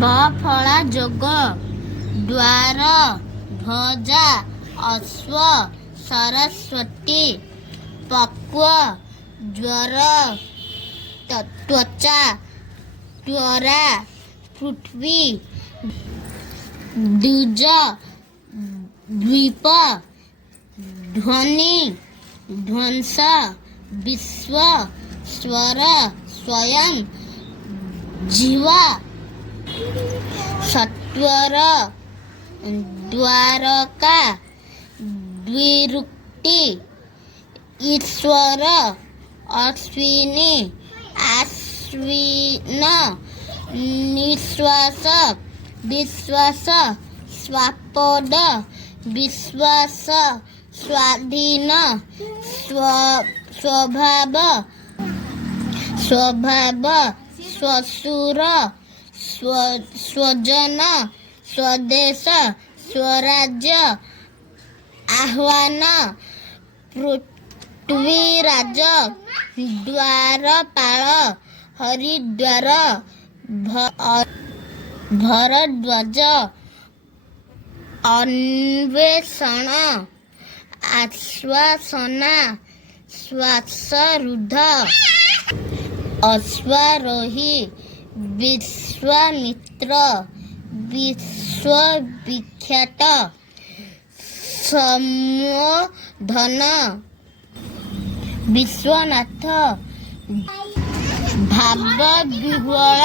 फला जोग द्वार ध्वजा अश्व सरस्वती पक्व ज्वर त्वचा त्वरा पृथ्वी द्विज द्वीप ध्वनि ध्वंस विश्व स्वर स्वयं जीवा सत्वर द्वारका द्विरुक्ति ईश्वर अश्विनी आश्विन निश्वास विश्वास स्वापद विश्वास स्वाधीन स्वभाव स्वभाव स्वसुर स्वजन स्वदेश स्वराज्य आह्वान पृथ्वीराज द्वारपाल हरिद्वार भरद्वाज अन्वेषण आश्वासना श्वासरुद्ध अश्वारोही विश्वामित्र विश्वविख्यात संवर्धन विश्वनाथ भावविह्वल